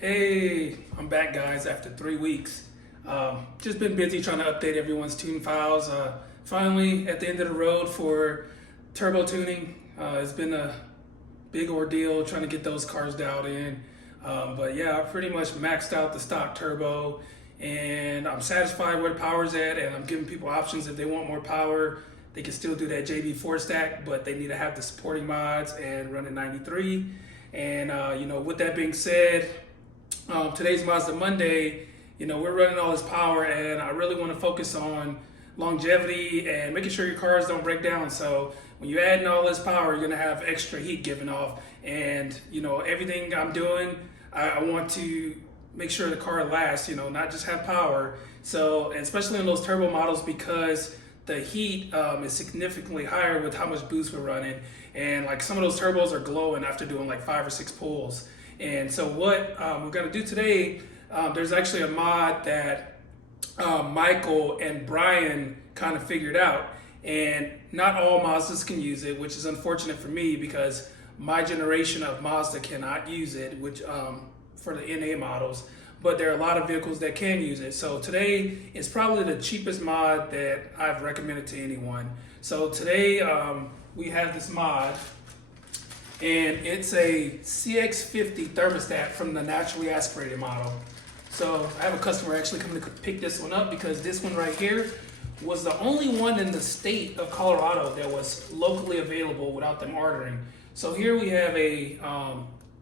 Hey, I'm back, guys, after 3 weeks. Just been busy trying to update everyone's tune files. Finally, at the end of the road for turbo tuning. It's been a big ordeal trying to get those cars dialed in. But yeah, I pretty much maxed out the stock turbo, and I'm satisfied where the power's at, and I'm giving people options. If they want more power, they can still do that JB4 stack, but they need to have the supporting mods and run at 93. And with that being said, today's Mazda Monday. We're running all this power, and I really want to focus on longevity and making sure your cars don't break down. So when you're adding all this power, you're going to have extra heat given off. And everything I'm doing, I want to make sure the car lasts, not just have power. So, and especially in those turbo models, because the heat is significantly higher with how much boost we're running. And like some of those turbos are glowing after doing like 5 or 6 pulls. And so what we're gonna do today, there's actually a mod that Michael and Brian kind of figured out. And not all Mazdas can use it, which is unfortunate for me because my generation of Mazda cannot use it, which for the NA models. But there are a lot of vehicles that can use it. So today is probably the cheapest mod that I've recommended to anyone. So today we have this mod, and it's a CX-50 thermostat from the naturally aspirated model. So I have a customer actually coming to pick this one up because this one right here was the only one in the state of Colorado that was locally available without them ordering. So here we have a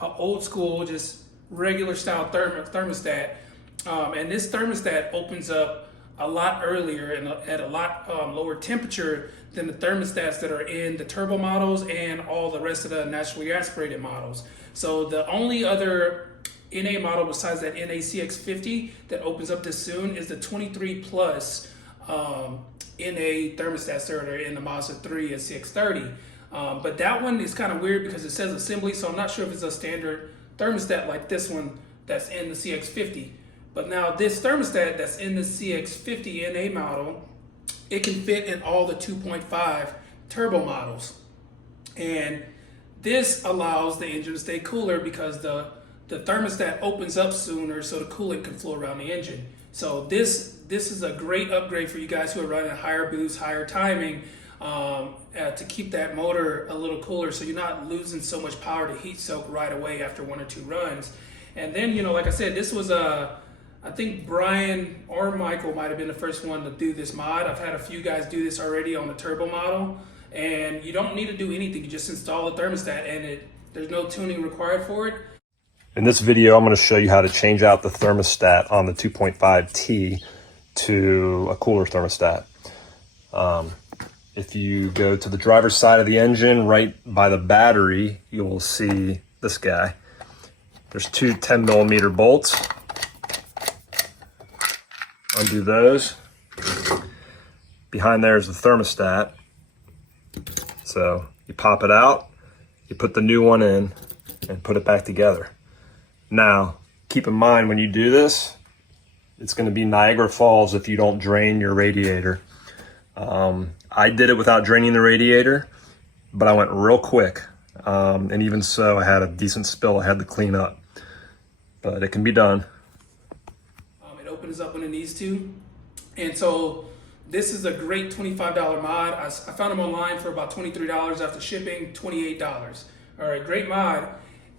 old school, just regular style thermostat, and this thermostat opens up a lot earlier and at a lot lower temperature than the thermostats that are in the turbo models and all the rest of the naturally aspirated models. So the only other NA model besides that NA CX-50 that opens up this soon is the 23 plus NA thermostats that are in the Mazda 3 and CX-30. But that one is kind of weird because it says assembly, so I'm not sure if it's a standard thermostat like this one that's in the CX-50. But now this thermostat that's in the CX-50 NA model, it can fit in all the 2.5 turbo models. And this allows the engine to stay cooler because the thermostat opens up sooner so the coolant can flow around the engine. So this is a great upgrade for you guys who are running higher boost, higher timing, to keep that motor a little cooler so you're not losing so much power to heat soak right away after 1 or 2 runs. And then, like I said, this was I think Brian or Michael might have been the first one to do this mod. I've had a few guys do this already on the turbo model, and you don't need to do anything. You just install the thermostat, and there's no tuning required for it. In this video, I'm going to show you how to change out the thermostat on the 2.5T to a cooler thermostat. If you go to the driver's side of the engine, right by the battery, you'll see this guy. There's 2 10mm bolts. Undo those. Behind there is the thermostat. So you pop it out, you put the new one in, and put it back together. Now, keep in mind when you do this, it's going to be Niagara Falls if you don't drain your radiator. I did it without draining the radiator, but I went real quick. And even so, I had a decent spill I had to clean up. But it can be done. It opens up when it needs to. And so this is a great $25 mod. I found them online for about $23 after shipping, $28. All right, great mod.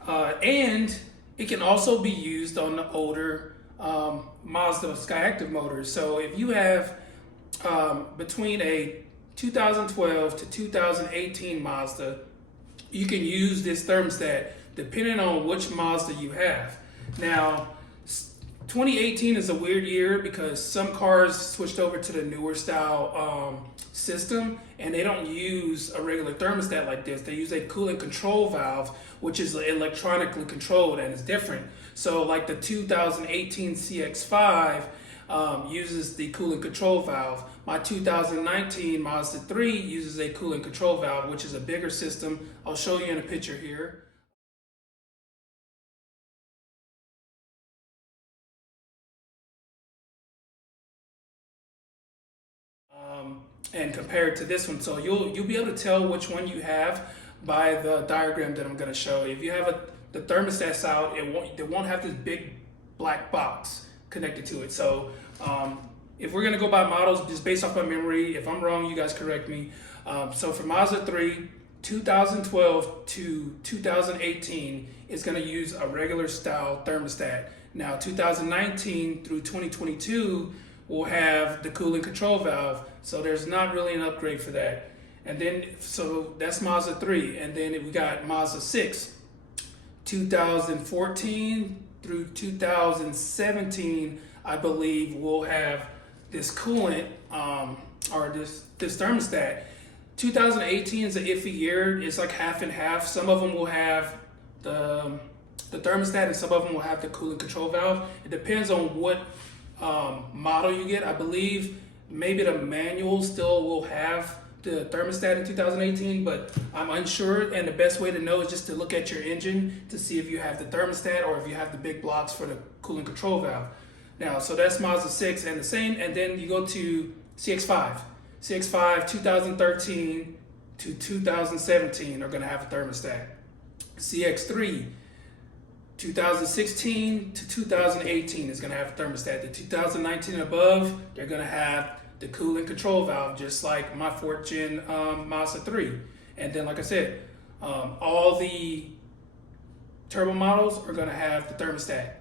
And it can also be used on the older Mazda Skyactiv motors. So if you have between a 2012 to 2018 Mazda, you can use this thermostat depending on which Mazda you have. Now, 2018 is a weird year because some cars switched over to the newer style system, and they don't use a regular thermostat like this. They use a coolant control valve, which is electronically controlled and is different. So like the 2018 CX-5 uses the coolant control valve. My 2019 Mazda 3 uses a coolant control valve, which is a bigger system. I'll show you in a picture here. And compared to this one, so you'll be able to tell which one you have by the diagram that I'm going to show. If you have the thermostat's out, it won't have this big black box connected to it. So if we're gonna go by models just based off my memory, if I'm wrong, you guys correct me. So for Mazda 3, 2012 to 2018 is gonna use a regular style thermostat. Now 2019 through 2022 will have the coolant control valve. So there's not really an upgrade for that. And then, so that's Mazda 3. And then we got Mazda 6, 2014 through 2017, I believe will have this coolant or this thermostat. 2018 is an iffy year. It's like half and half. Some of them will have the thermostat and some of them will have the coolant control valve. It depends on what model you get. I believe maybe the manual still will have the thermostat in 2018, but I'm unsure. And the best way to know is just to look at your engine to see if you have the thermostat or if you have the big blocks for the coolant control valve. Now, so that's Mazda 6 and the same. And then you go to CX-5. CX-5 2013 to 2017 are going to have a thermostat. CX-3 2016 to 2018 is going to have a thermostat. The 2019 and above, they're going to have the coolant control valve, just like my 4th gen Mazda 3. And then, like I said, all the turbo models are going to have the thermostat.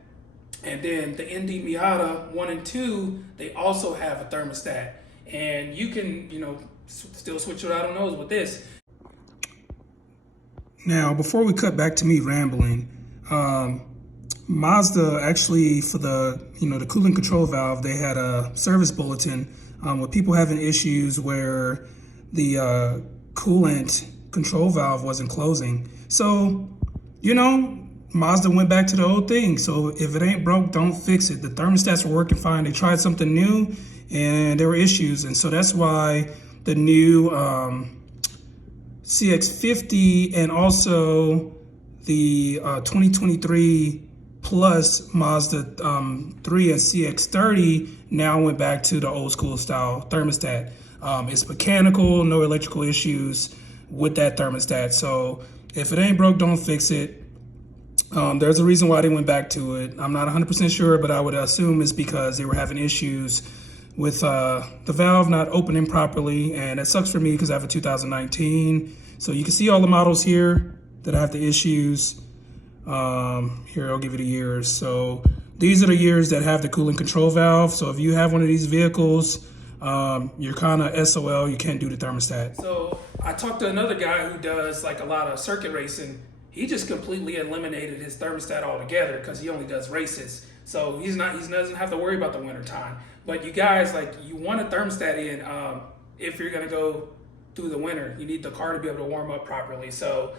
And then the ND Miata 1 and 2, they also have a thermostat. And you can, still switch it out on those with this. Now, before we cut back to me rambling, Mazda actually, for the the coolant control valve, they had a service bulletin with people having issues where the coolant control valve wasn't closing. So, Mazda went back to the old thing. So if it ain't broke, don't fix it. The thermostats were working fine. They tried something new and there were issues. And so that's why the new CX-50 and also the 2023 plus Mazda 3 and CX-30 now went back to the old school style thermostat. It's mechanical, no electrical issues with that thermostat. So if it ain't broke, don't fix it. There's a reason why they went back to it. I'm not 100% sure, but I would assume it's because they were having issues with the valve not opening properly. And it sucks for me because I have a 2019. So you can see all the models here that have the issues. Here, I'll give you the years. So these are the years that have the coolant control valve. So if you have one of these vehicles, you're kind of SOL, you can't do the thermostat. So I talked to another guy who does like a lot of circuit racing. He just completely eliminated his thermostat altogether because he only does races. So he doesn't have to worry about the winter time. But you guys, you want a thermostat in if you're gonna go through the winter. You need the car to be able to warm up properly. So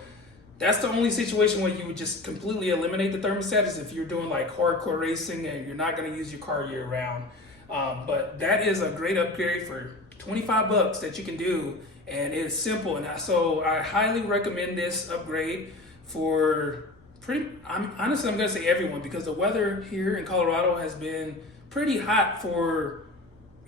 that's the only situation where you would just completely eliminate the thermostat is if you're doing like hardcore racing and you're not gonna use your car year round. But that is a great upgrade for 25 bucks that you can do, and it's simple. And so I highly recommend this upgrade for honestly, I'm gonna say everyone, because the weather here in Colorado has been pretty hot for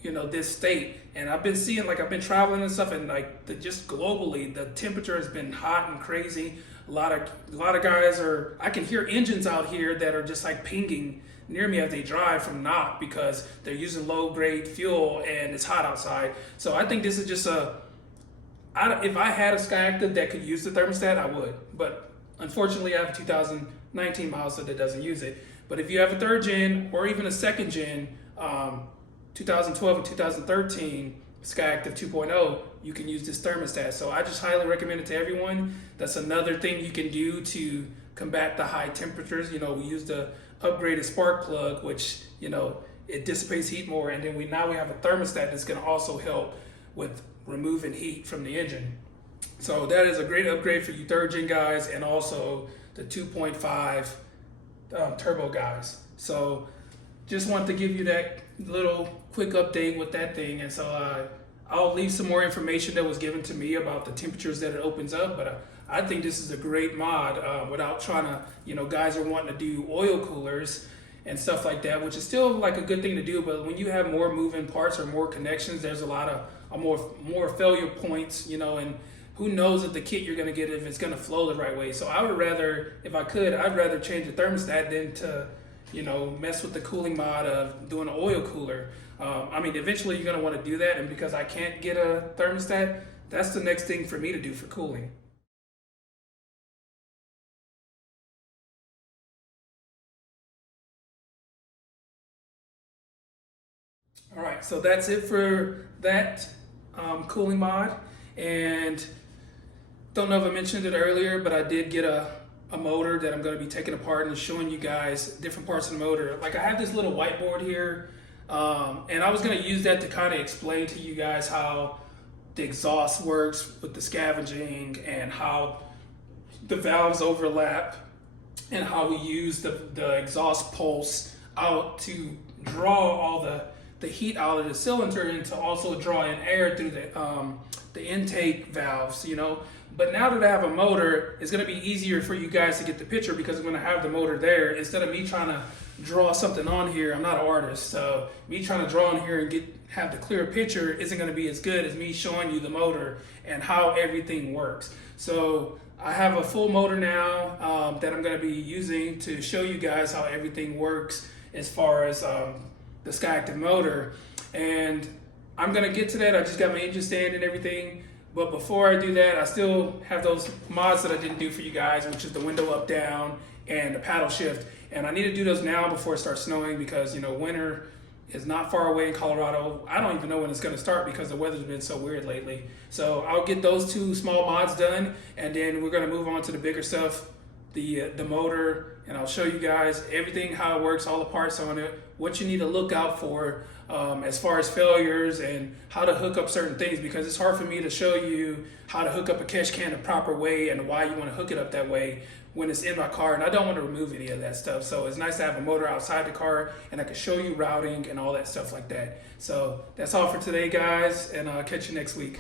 this state, and I've been seeing, I've been traveling and stuff, and just globally the temperature has been hot and crazy. A lot of guys I can hear engines out here that are just pinging near me as they drive from knock because they're using low grade fuel and it's hot outside. So I think this is just if I had a Skyactiv that could use the thermostat, I would, but unfortunately, I have a 2019 Mazda that doesn't use it. But if you have a 3rd gen or even a 2nd gen, 2012 and 2013 Skyactiv 2.0, you can use this thermostat. So I just highly recommend it to everyone. That's another thing you can do to combat the high temperatures. We use the upgraded spark plug, which it dissipates heat more, and then now we have a thermostat that's going to also help with removing heat from the engine. So that is a great upgrade for you 3rd gen guys and also the 2.5 turbo guys. So just wanted to give you that little quick update with that thing. And so I'll leave some more information that was given to me about the temperatures that it opens up. But I think this is a great mod without trying to, guys are wanting to do oil coolers and stuff like that, which is still a good thing to do. But when you have more moving parts or more connections, there's a lot of more failure points, and who knows if the kit you're going to get, if it's going to flow the right way. So I would rather, if I could, I'd rather change the thermostat than to, you know, mess with the cooling mod of doing an oil cooler. I mean, eventually you're going to want to do that, and because I can't get a thermostat, that's the next thing for me to do for cooling. All right, so that's it for that cooling mod. And don't know if I mentioned it earlier, but I did get a motor that I'm going to be taking apart and showing you guys different parts of the motor. Like, I have this little whiteboard here, and I was going to use that to kind of explain to you guys how the exhaust works with the scavenging and how the valves overlap and how we use the exhaust pulse out to draw all the heat out of the cylinder and to also draw in air through the intake valves, you know. But now that I have a motor, it's going to be easier for you guys to get the picture because I'm going to have the motor there. Instead of me trying to draw something on here, I'm not an artist, so me trying to draw on here and have the clear picture isn't going to be as good as me showing you the motor and how everything works. So I have a full motor now that I'm going to be using to show you guys how everything works as far as the Skyactiv motor. And I'm going to get to that. I just got my engine stand and everything. But before I do that, I still have those mods that I didn't do for you guys, which is the window up, down, and the paddle shift. And I need to do those now before it starts snowing because, you know, winter is not far away in Colorado. I don't even know when it's going to start because the weather's been so weird lately. So I'll get those two small mods done, and then we're going to move on to the bigger stuff, the motor, and I'll show you guys everything, how it works, all the parts on it, what you need to look out for as far as failures and how to hook up certain things, because it's hard for me to show you how to hook up a catch can the proper way and why you want to hook it up that way when it's in my car, and I don't want to remove any of that stuff. So it's nice to have a motor outside the car and I can show you routing and all that stuff like that. So that's all for today, guys, and I'll catch you next week.